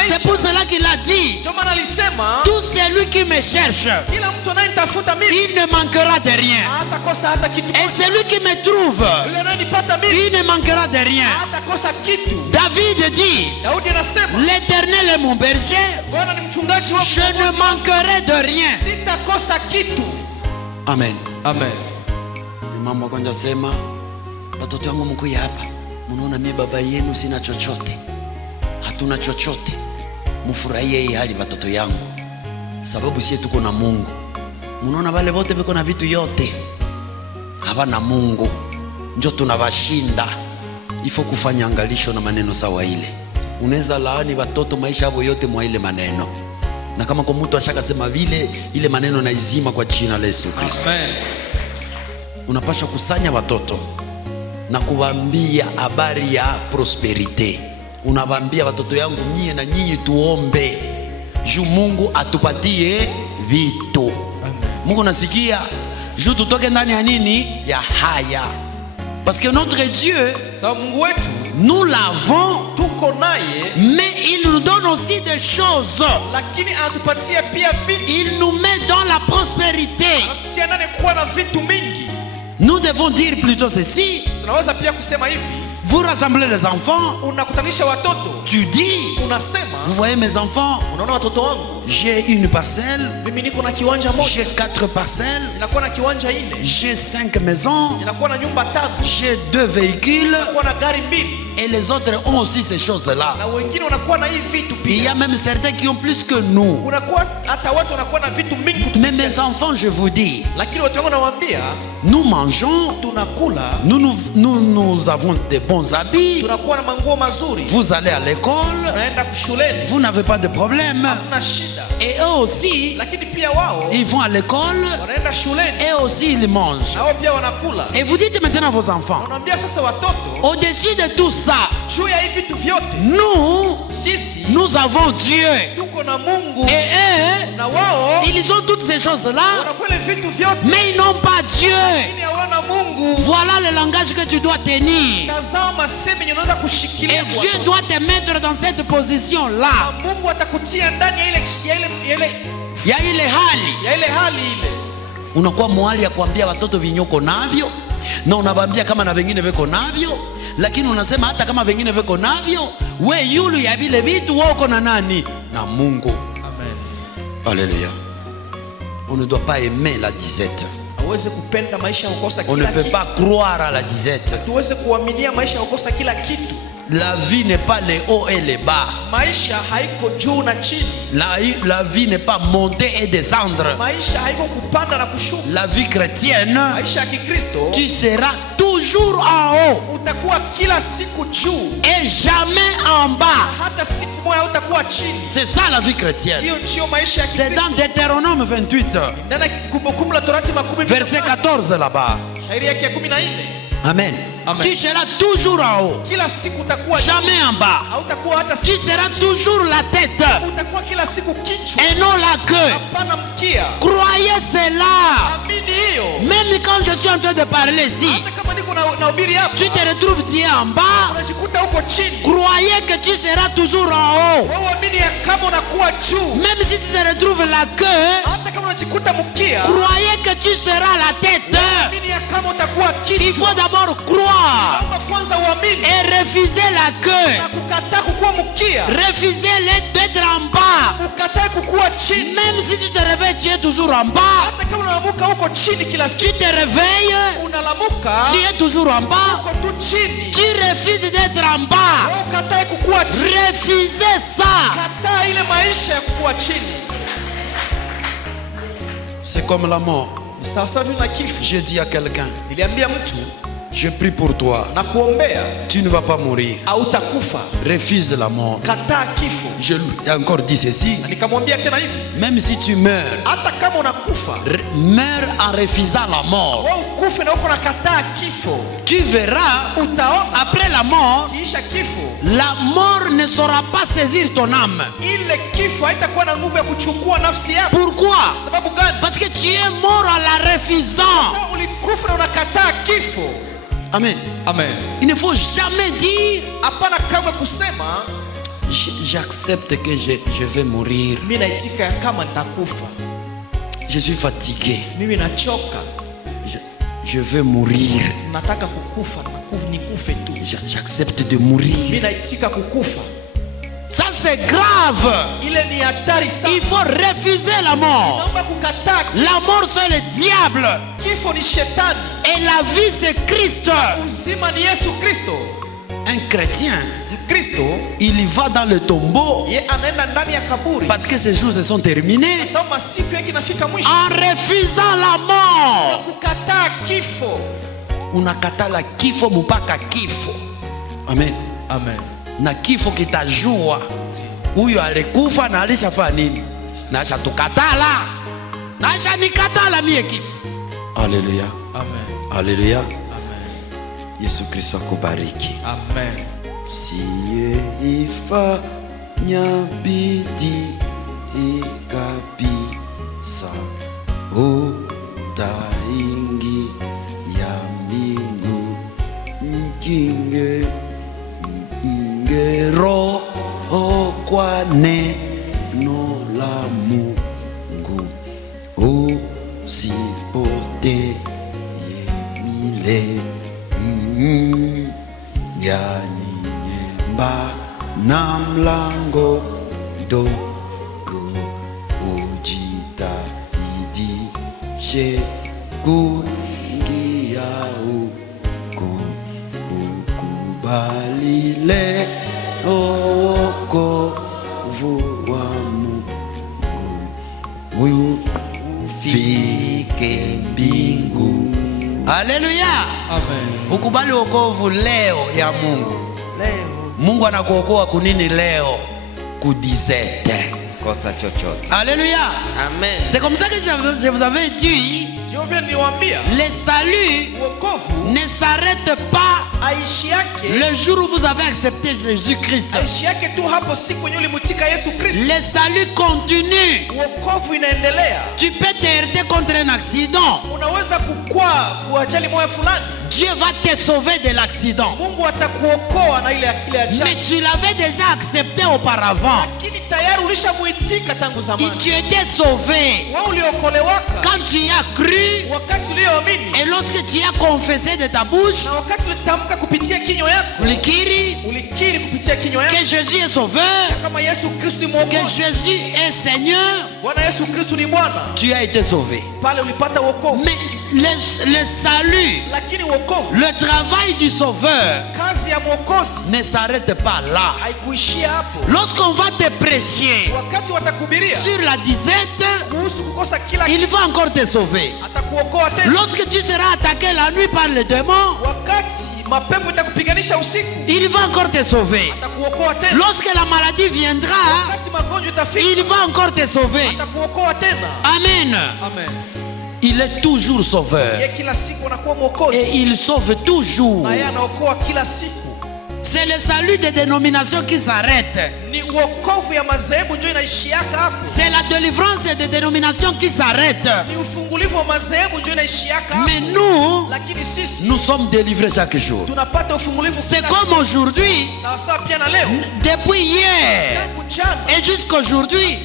C'est pour cela qu'il a dit, tout celui qui me cherche, il ne manquera de rien. Et celui qui me trouve, il ne manquera de rien. David dit, l'Éternel est mon berger, je ne manquerai de rien. Amen. Amen. Mama kwanza sema, watoto wangu mkuja hapa, mnaona mimi baba yenu sina chochote, hatuna chochote, mfurahie hii hali watoto yangu, sababu sisi tuko na Mungu. Mnaona wale wote biko na vitu yote, habana Mungu, njo tunawashinda. Ifo kufanya angalisho na maneno sawa ile. Unaweza laani watoto maisha yao yote mwa ile maneno. Na kama kwa mtu ashaka sema vile, ile maneno na izima kwa jina la Yesu Kristo. Amen. Unapaswa kusanya watoto na kuwaambia habari ya prosperite. Unawaambia watoto yangu, nyie na nyinyi tuombe juu Mungu atupatie vitu. Mungu nasikia juu tutoke ndani ya nini? Ya haya. Parce que notre Dieu, nous l'avons, mais il nous donne aussi des choses. Il nous met dans la prospérité. Nous devons dire plutôt ceci. Vous rassemblez les enfants. Tu dis, vous voyez mes enfants, j'ai une parcelle, j'ai 4 parcelles, j'ai 5 maisons, j'ai 2 véhicules, et les autres ont aussi ces choses-là. Il y a même certains qui ont plus que nous. Mais mes enfants, je vous dis, nous mangeons, nous avons des bons habits, vous allez à l'école, vous n'avez pas de problème. Et eux aussi, ils vont à l'école, et aussi ils mangent. Et vous dites maintenant à vos enfants, au-dessus de tout ça, nous avons Dieu. Et eux, ils ont toutes ces choses-là, mais ils n'ont pas Dieu. Voilà le langage que tu dois tenir. Et Dieu doit te mettre dans cette position-là. Ya ile hali unakuwa mwali ya kuambia watoto vinyoko navyo, na unawaambia kama na wengine weko navyo, lakini unasema hata kama wengine weko navyo, we yulu ya vile vitu wako na nani? Na Mungu. Amen. Alléluia. On ne doit pas aimer la disette. On ne peut pas croire à la disette. La vie n'est pas les hauts et les bas. La vie n'est pas monter et descendre. La vie chrétienne, tu seras toujours en haut et jamais en bas. C'est ça la vie chrétienne. C'est dans Deutéronome 28, verset 14 là-bas. Amen. Tu seras toujours en haut. Jamais en bas. Tu seras toujours la tête et non la queue. Croyez cela. Même quand je suis en train de parler ici, tu te retrouves en bas. Croyez que tu seras toujours en haut. Même si tu te retrouves la queue, croyez que tu seras la tête. Il faut d'abord croire et refuser la queue. Refuser d'être en bas. Même si tu te réveilles, tu es toujours en bas. Tu te réveilles, tu es toujours en bas. Tu refuses d'être en bas. Refusez ça. C'est comme la mort. J'ai dit à quelqu'un, je prie pour toi. Tu ne vas pas mourir. Refuse la mort. Je lui ai encore dit ceci. Même si tu meurs, meurs en refusant la mort. Tu verras, après la mort ne saura pas saisir ton âme. Pourquoi? Parce que tu es mort en la refusant. Amen. Amen. Il ne faut jamais dire j'accepte que je vais mourir. Je suis fatigué. Je veux mourir. J'accepte de mourir. Ça c'est grave. Il faut refuser la mort. La mort c'est le diable. Et la vie c'est Christ. Un chrétien, il y va dans le tombeau parce que ses jours se sont terminés en refusant la mort. Unakatala kifo mpaka kifo. Amen. Amen. Na kifo kitajua huyo alikufa na alishafanya nini, na acha tukatala, na acha nikatala mie kifo. Haleluya. Amen. Haleluya. Amen. Yesu Kristo akubariki. Amen. Siye ifanya bidii kabisa, utaingia mbingu. Mkinge roho kwa neno la Mungu, usipotee milele. Yani nyemba na mlango mdogo, ujitahidishe kuingia huko, ukubali leo wokovu wa Mungu, ufike mbingu. Haleluya. Amen. Ukubali wokovu leo ya Mungu. Leo Mungu anakuokoa kunini leo? Kudizete. kosa chochote. Alléluia. Amen. C'est comme ça que je vous avais dit. Le salut ne s'arrête pas le jour où vous avez accepté Jésus-Christ. Le salut continue. Tu peux t'arrêter contre un accident. Dieu va te sauver de l'accident. Mais tu l'avais déjà accepté auparavant. Et tu étais sauvé quand tu as cru et lorsque tu as confessé de ta bouche que Jésus est sauveur, que Jésus est Seigneur, tu as été sauvé. Mais le salut, le travail du sauveur ne s'arrête pas là. Lorsqu'on va te prêcher sur la disette, il va encore te sauver. Lorsque tu seras attaqué la nuit par les démons, il va encore te sauver. Lorsque la maladie viendra, il va encore te sauver. Amen. Amen. Il est toujours sauveur. Et il sauve toujours. C'est le salut des dénominations qui s'arrête. C'est la délivrance des dénominations qui s'arrête. Mais nous sommes délivrés chaque jour. C'est comme aujourd'hui, depuis hier et jusqu'à aujourd'hui,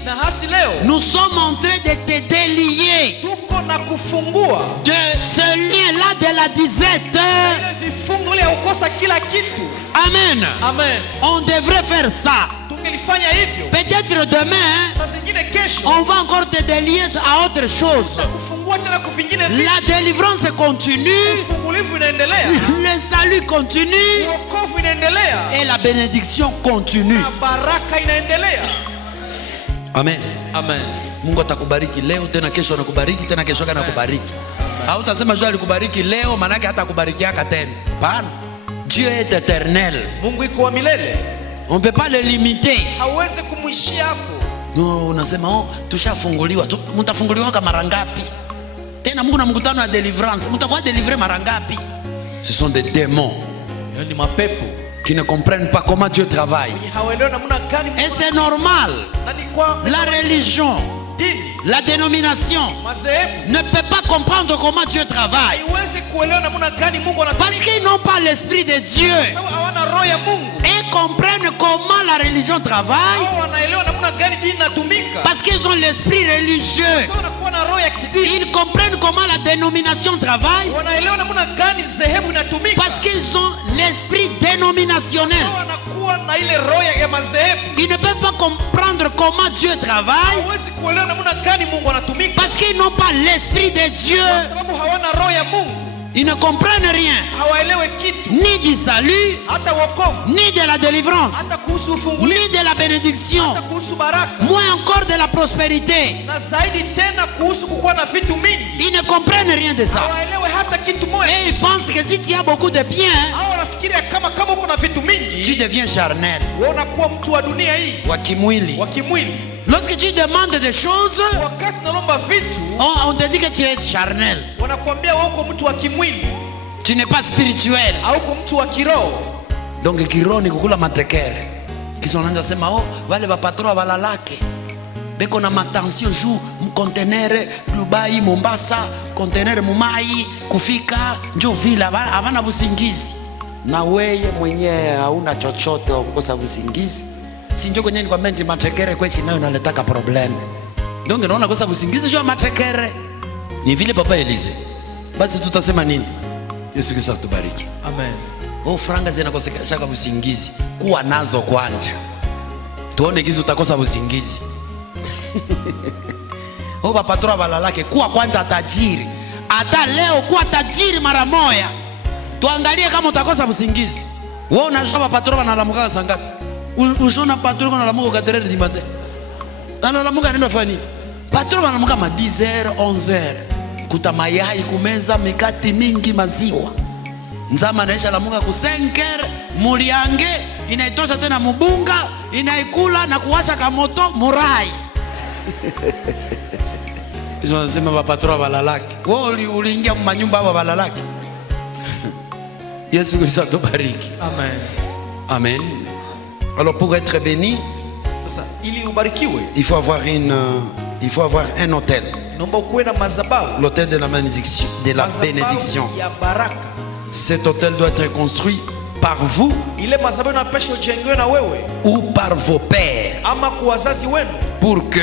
nous sommes en train de te délier de ce lien-là de la disette. Amen. Amen. On devrait faire ça. Peut-être demain, on va encore te délier à autre chose. La délivrance continue, le salut continue et la bénédiction continue. Amen. Amen. Mungu atakubariki leo, tena kesho anakubariki, tena kesho kana kubariki. Hautasema jua alikubariki leo manake hata kubariki yaka tena. Pana. Dieu est éternel. Mungu iko wa milele. On peut pas le limiter. Hauwezi kumwishia hapo. No, unasema tushafunguliwa. Mtafunguliwa kama mara ngapi? Tena Mungu na mkutano wa deliverance. Mtakuwa délivrer mara ngapi? Ce sont des démons. Ni mapepo qui ne comprennent pas comment Dieu travaille. Et c'est normal. La religion, la dénomination ne peut pas comprendre comment Dieu travaille. Parce qu'ils n'ont pas l'esprit de Dieu. Et comprennent comment la religion travaille. Parce qu'ils ont l'esprit religieux. Ils comprennent comment la dénomination travaille. Parce qu'ils ont l'esprit dénominationnel. Ils ne peuvent pas comprendre comment Dieu travaille. Parce qu'ils n'ont pas l'esprit de Dieu. Ils ne comprennent rien, ni du salut, ni de la délivrance, ni de la bénédiction, moins encore de la prospérité. Ils ne comprennent rien de ça. Et ils pensent que si tu as beaucoup de biens, tu deviens charnel. Wakimwili. Lorsque tu demandes des choses, on te dit que tu es charnel. Tu n'es pas spirituel. Donc kiroho ni kukula matekere. Kisonanza sema wale bapatro balalake. Beko na matension juu mkontenere Dubai, Mombasa, kontenere Mumai, kufika njo vile havana busingizi. Na weye mwenyewe hauna chochote kukosa busingizi. Si njoo kwenye kwa menti matekere kweshi nayo naletaka problem. Donc naona kosa busingizi juu matekere. Ni vile papa Elize. Basi tutasema nini? Yesu Kristo atubariki. Amen. Franga zinakosekesha kwa busingizi. Kuwa nazo kwanja. Tuone kizi utakosa busingizi. Bapatro balalake kuwa kwanja tajiri. Hata leo kuwa tajiri mara moja. Tuangalie kama utakosa busingizi. Wewe unajua bapatro banalamuka saa ngapi? Ushona patron analamuka 4h du matin. Analamuka anaenda fani. Patron analamuka ma 10h, 11h. Kuta mayai kumeza mikati mingi maziwa. Nzama anaisha analamuka ku 5h, muliange inaitosha tena mubunga, inaikula na kuwasha kamoto murai. Hizo wanasema ba patron balalaki. Wewe uliingia kwa nyumba hapa balalaki. Yesu Kristo atubariki. Amen. Amen. Alors pour être béni, il faut avoir un autel. L'autel de la bénédiction. Cet autel doit être construit par vous ou par vos pères. Pour que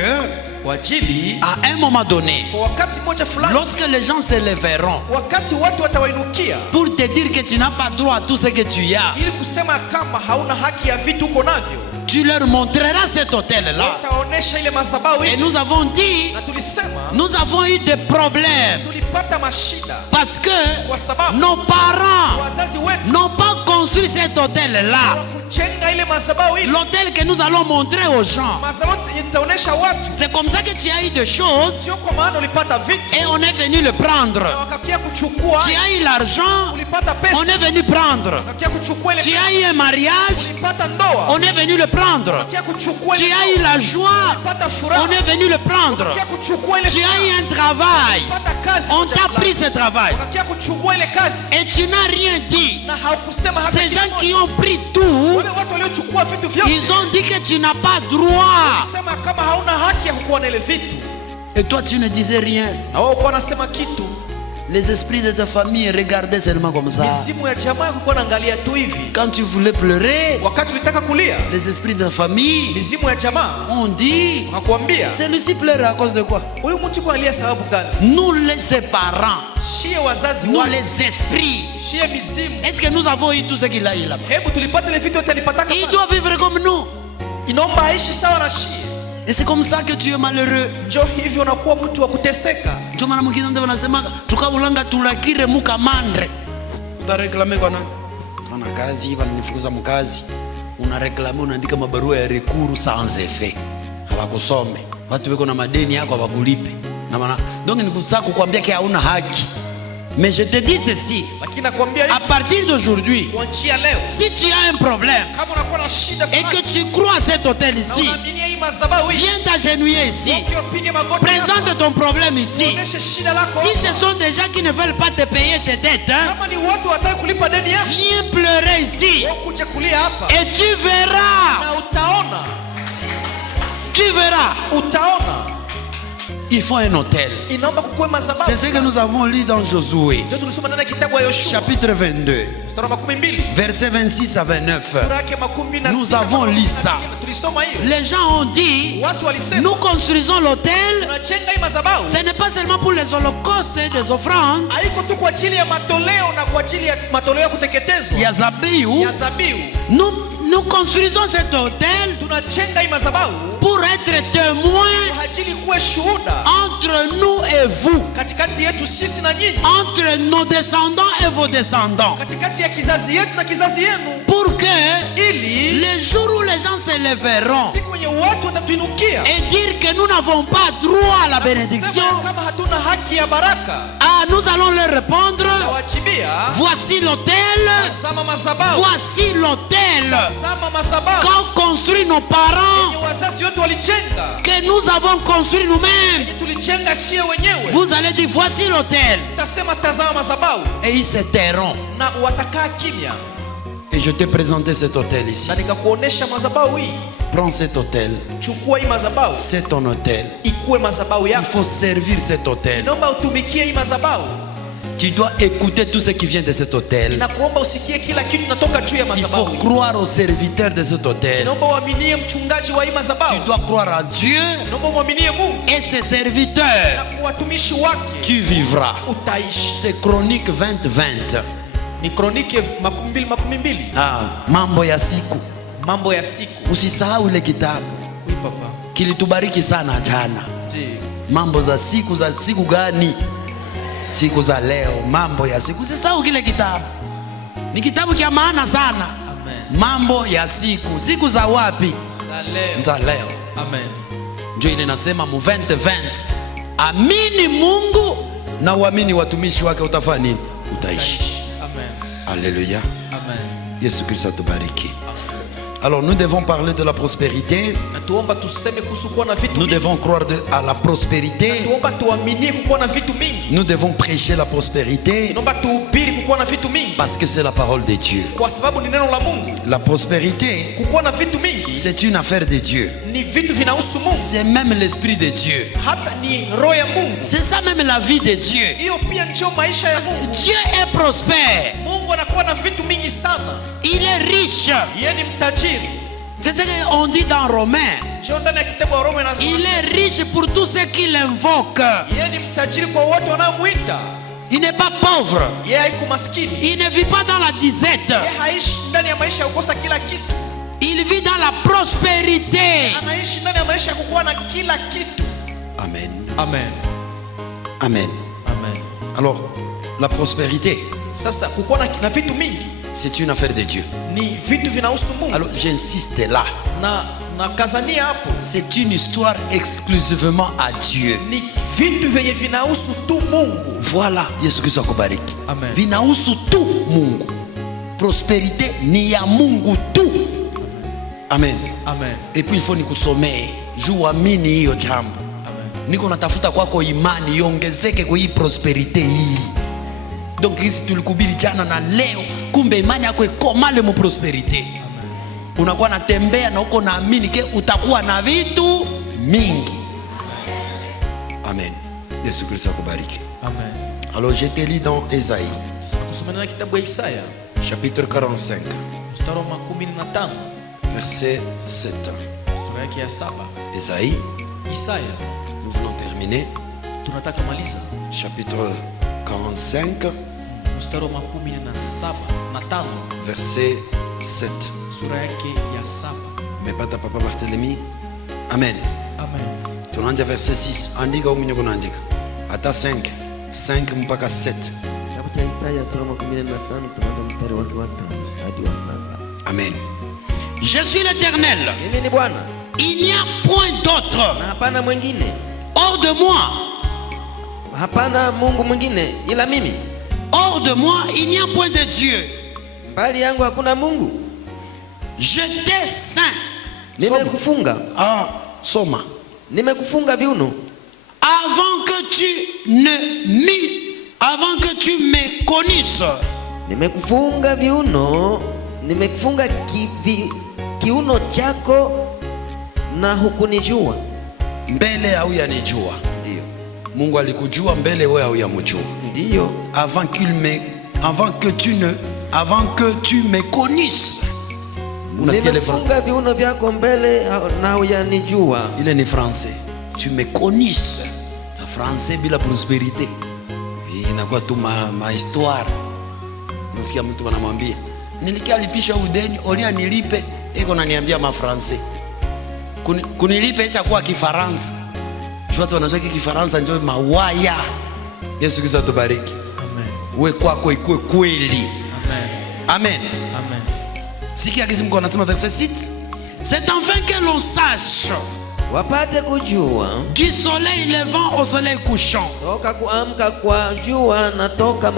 à un moment donné, lorsque les gens se lèveront pour te dire que tu n'as pas droit à tout ce que tu as, tu leur montreras cet hôtel-là. Et nous avons dit, nous avons eu des problèmes parce que nos parents n'ont pas construit cet hôtel-là. l'autel que nous allons montrer aux gens. C'est comme ça que tu as eu des choses et on est venu le prendre. Tu as eu l'argent, on est venu prendre. Tu as eu un mariage, on est venu le prendre. Tu as eu la joie, on est venu le prendre. Tu as eu un travail, on t'a pris ce travail et tu n'as rien dit. Ces gens qui ont pris tout, ils ont dit que tu n'as pas droit. Et toi tu ne disais rien. Les esprits de ta famille regardaient seulement comme ça. Quand tu voulais pleurer, les esprits de ta famille ont dit, celui-ci pleure à cause de quoi? Nous les parents, nous les esprits, est-ce que nous avons eu tout ce qu'il a eu là-bas? Il doit vivre comme nous. Et c'est comme ça que tu es malheureux. Maana mwingine ndio wanasema tukabulanga tulakire mukamandre. Utareklame kwa nani? Kana kazi wananifukuza mkazi. Unareklame, unaandika mabarua ya rekuru sans effet. Hawakusome. Watu weko na madeni yako hawakulipe. Na maana donc nikusaka kukuambia que hauna haki. Mais je te dis ceci, à partir d'aujourd'hui, si tu as un problème et que tu crois à cet hôtel ici, viens t'agenouiller ici, présente ton problème ici. Si ce sont des gens qui ne veulent pas te payer tes dettes, viens pleurer ici et tu verras. Tu verras. Il faut un hôtel. C'est ce que nous avons lu dans Josué, chapitre 22, versets 26 à 29. Nous avons lu ça. Les gens ont dit, nous construisons l'hôtel. Ce n'est pas seulement pour les holocaustes et des offrandes. Nous construisons cet hôtel pour être témoins entre nous et vous, entre nos descendants et vos descendants, pour que le jour où les gens se lèveront et dire que nous n'avons pas droit à la bénédiction, nous allons leur répondre, voici l'hôtel, voici l'hôtel qu'ont construit nos parents, que nous avons construit nous-mêmes. Vous allez dire, voici l'hôtel. Et ils se tairont. Et je t'ai présenté cet hôtel ici. Prends cet hôtel. C'est ton hôtel. Il faut servir cet hôtel. Tu dois écouter tout ce qui vient de cet hôtel. Il faut croire aux serviteurs de cet hôtel. Tu dois croire à Dieu et ses serviteurs. Tu vivras. C'est Chronique 20:20. Mambo ya siku. Usisahau ile kitabu. Kilitubariki sana jana. Mambo za siku gani? Siku za leo, mambo ya siku. Usisahau kile kitabu. Ni kitabu kia maana sana. Amen. Mambo ya siku. Siku za wapi? Za leo. Amen. Ndio ile nasema mu 20:20. Amini Mungu na uamini watumishi wake, utafanya nini? Utaishi. Amen. Alléluia. Amen. Yesu Kristo tubariki. Alors nous devons parler de la prospérité. Nous devons croire à la prospérité. Nous devons prêcher la prospérité parce que c'est la parole de Dieu. La prospérité, c'est une affaire de Dieu. C'est même l'esprit de Dieu. C'est ça même la vie de Dieu. Dieu est prospère. Il est riche. C'est ce qu'on dit dans Romains. Il est riche pour tous ceux qui l'invoquent. Il n'est pas pauvre. Il ne vit pas dans la disette. Il vit dans la prospérité. Amen. Amen. Amen. Amen. Alors, la prospérité, C'est une affaire de Dieu. Ni vitu vinahusu Mungu. Alors j'insiste là. Na kazania hapo. C'est une histoire exclusivement à Dieu. Ni vitu vyenye vinahusu tu Mungu. Voilà, Yesu Kristo akubariki. Amen. Vinahusu tu Mungu. Prospérité ni ya Mungu tu. Amen. Amen. Et puis il faut nikusomee juu amini hiyo jambo. Amen. Niko natafuta kwako imani iongezeke kwa hii prosperity hii. Donc hizi tulikubiri jana na leo, kumbe imani yako ikomale mu prosperity. Unakuwa natembea na uko naamini ke utakuwa na vitu mingi. Amen. Yesu Kristo akubariki. Amen. Alors je te lis dans Esaïe. Tusomeni kitabu ya Isaya. Chapitre 45. Mstari wa 15. Verset 7. Sura yake ya 7. Esaïe. Isaya. Nous voulons terminer. Tunataka maliza. Chapitre 45. Mstari wa 17 na 5. Verset 7. Sura yake ya 7. Mais pas ta papa Barthélemy. Amen. Amen. Tunaanza verset 6. Andika umunyo kunaandika. Hata 5. 5 mpaka 7. Kitabu cha Isaya sura 15 tunaanza mstari wake wa 5 hadi wa 7. Amen. Je suis l'Éternel. Mimi ni Bwana. Il n'y a point d'autre. Na hapana mwingine. Hors de moi. Hapana Mungu mwingine ila mimi. Hors de moi, il n'y a point de Dieu. Mbali yangu hakuna Mungu. Je t'ai saint. Nimekufunga. Soma. Nimekufunga viuno. Avant que tu me connaisses. Nimekufunga viuno. Nimekufunga kiuno chako na hukunijua. Mbele hauyanijua. Ndio. Mungu alikujua mbele wewe hauyamjua. Ndio. Avant que tu me connaisses. Nimefunga viuno vyako mbele na huyanijua. Il est français. Tu me connaisses. C'est français bila prospérité. Inakuwa tu ma histoire. Nasikia mtu anamwambia, "Nilikia lipisha udeni, olia nilipe." Eko naniambia ma français. Kunilipe isha kuwa Kifaransa. Watu wanajua Kifaransa ndio mawaya. Yesu Kristo atubariki. Amen. Wewe kwako ikue kweli. Amen. Amen. Amen. Sikia kizi mko anasema verset 6. C'est enfin que l'on sache. Wapate kujua. Du soleil levant au soleil couchant. Toka kuamka kwa jua na toka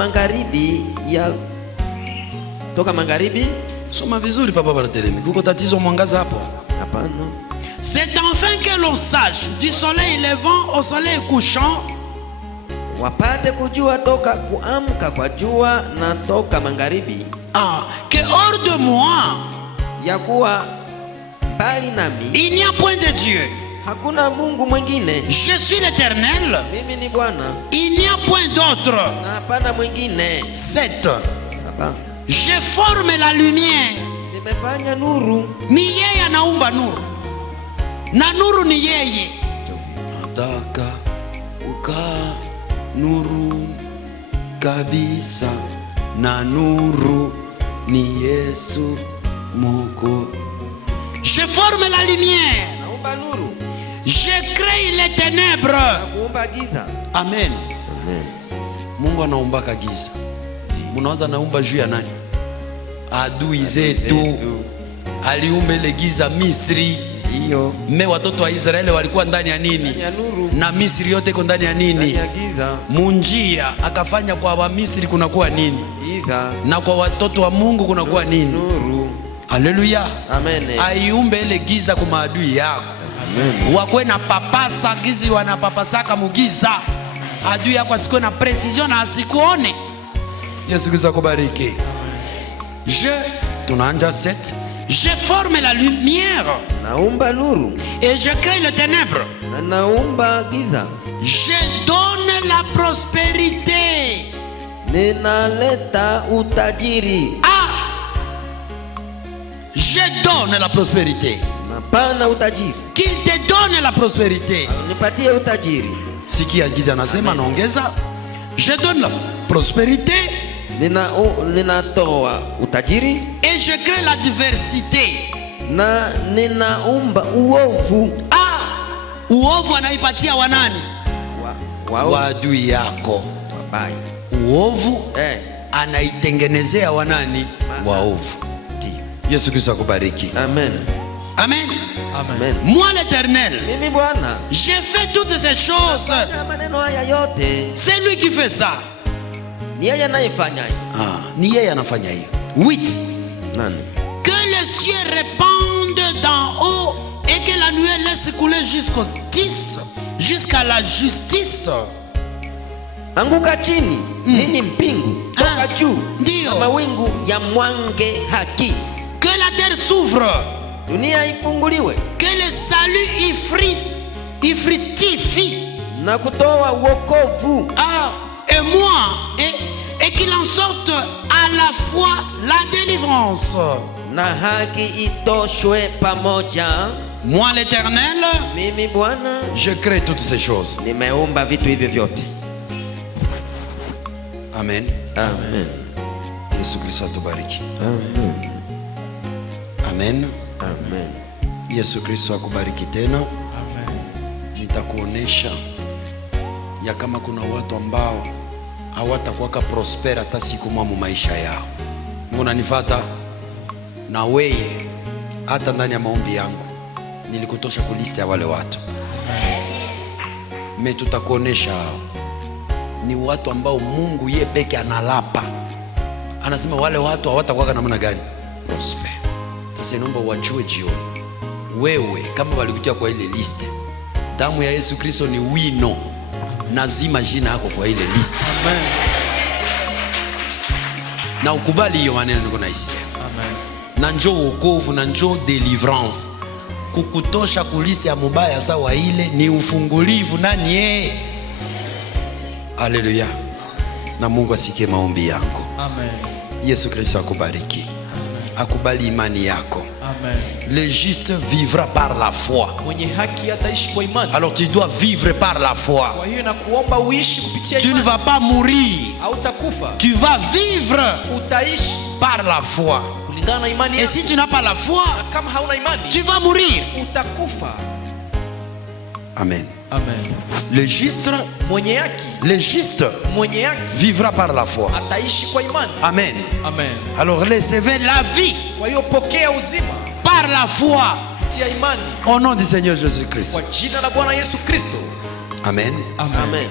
magharibi. Soma vizuri papa Barthélemy. Kuko tatizo mwangaza hapo? Hapana. C'est enfin que l'on sache du soleil levant au soleil couchant. Wapate kujua toka kuamka kwa jua na toka magharibi. Que hors de moi, ya kuwa mbali nami, il n'y a point de Dieu. Hakuna Mungu mwingine. Je suis l'Éternel. Mimi ni Bwana. Il n'y a point d'autre. Na hapana mwingine. 7. 7. Je forme la lumière. Nimefanya nuru. Ni yeye anaumba nuru. Na nuru ni yeye. Nataka uka nuru kabisa. Na nuru ni Yesu Mungu. Je forme la lumière. Naumba nuru. Je crée les ténèbres. Naumba giza. Amen. Amen. Mungu anaumbaka giza. Munaweza naumba juu ya nani? Adui zetu. Aliumba ile giza Misri. Ndio. Me watoto wa Israeli walikuwa ndani ya nini? Ya nuru. Na Misri yote iko ndani ya nini? Ya giza. Munjia akafanya kwa wa Misri kunakuwa nini? Giza. Na kwa watoto wa Mungu kunakuwa nini? Nuru. Haleluya. Amen. Aiumbe ile giza kwa maadui yako. Amen. Wakwe na papasa gizi wanapapasaka mugiza. Adui yako asikuwe na precision na asikuone. Yesu Kristo akubariki. Tunaanja 7. Je forme la lumière. Naumba nuru. Et je crée le ténèbre. Na naumba giza. Je donne la prospérité. Ninaleta utajiri. Je donne la prospérité. Napana utajiri. Qu'il te donne la prospérité. Nipatie utajiri. Sikia giza nasema naongeza. Je donne la prospérité. Ninatoa utajiri. Et je crée la diversité. Na ninaumba uovu. Uovu anaipatia wanani? Waadui yako. Wabaya. Uovu anaitengenezea wanani waovu. Yesu Kristo akubariki. Amen. Amen. Amen. Moi l'Éternel, Mimi Bwana, j'ai fait toutes ces choses. maneno haya yote C'est lui qui fait ça. ni yeye anayefanya. Ni yeye anafanya hiyo. 8. Nani? Que les cieux répandent d'en haut et que la nuée laisse couler jusqu'au 10, jusqu'à la justice. Anguka chini, ninyi mpingu, toka juu. Ndio. Mawingu ya mwange haki. Que la terre s'ouvre. Dunia ifunguliwe. Que le salut y fructifie. Na kutoa wokovu. Et moi, et qu'il en sorte à la fois la délivrance. Na haki itoshwe pamoja. Moi l'Éternel, Mimi Bwana, je crée toutes ces choses. nimeumba vitu hivyo vyote. Amen. Amen. Yesu Kristo atubariki. Amen. Amen. Amen. Yesu Kristo akubariki tena. Amen. Nitakuonesha ya kama kuna watu ambao hawatakuwa prosper hata siku moja maisha yao. Unanifuata? Na wewe hata ndani ya maombi yangu nilikutosha kulista ya wale watu. Mimi tutakuonesha ni watu ambao Mungu yeye peke analapa. Anasema wale watu hawatakuwa namna gani? Prosper. Sasa naomba wajue jioni. Wewe kama walikutia kwa ile list, damu ya Yesu Kristo ni wino. Nazima jina yako kwa ile list. Amen. Na ukubali hiyo maneno niko naisema. Amen. Na njoo wokovu na njoo deliverance. Kukutosha kulisi ya mubaya sawa ile ni ufungulivu nani yeye. Haleluya. Na Mungu asikie maombi yako. Amen. Yesu Kristo akubariki. Amen. Akubali imani yako. Amen. Le juste vivra par la foi. Mwenye haki ataishi kwa imani. Alors tu dois vivre par la foi. Kwa hiyo nakuomba uishi kupitia Tu ne imani. vas pas mourir. Hautakufa. Tu vas vivre Utaishi par la foi. kulingana na imani Et yako. si tu n'as pas la foi, Na kama hauna imani, tu vas mourir. utakufa. Amen. Amen. Le juste, Mwenye haki, mwenye haki vivra par la foi. ataishi kwa imani. Amen. Amen. Alors recevez la vie Kwa hiyo pokea uzima par la foi kupitia imani au nom du Seigneur Jésus-Christ. kwa jina la Bwana Yesu Kristo. Amen. Amen. Amen.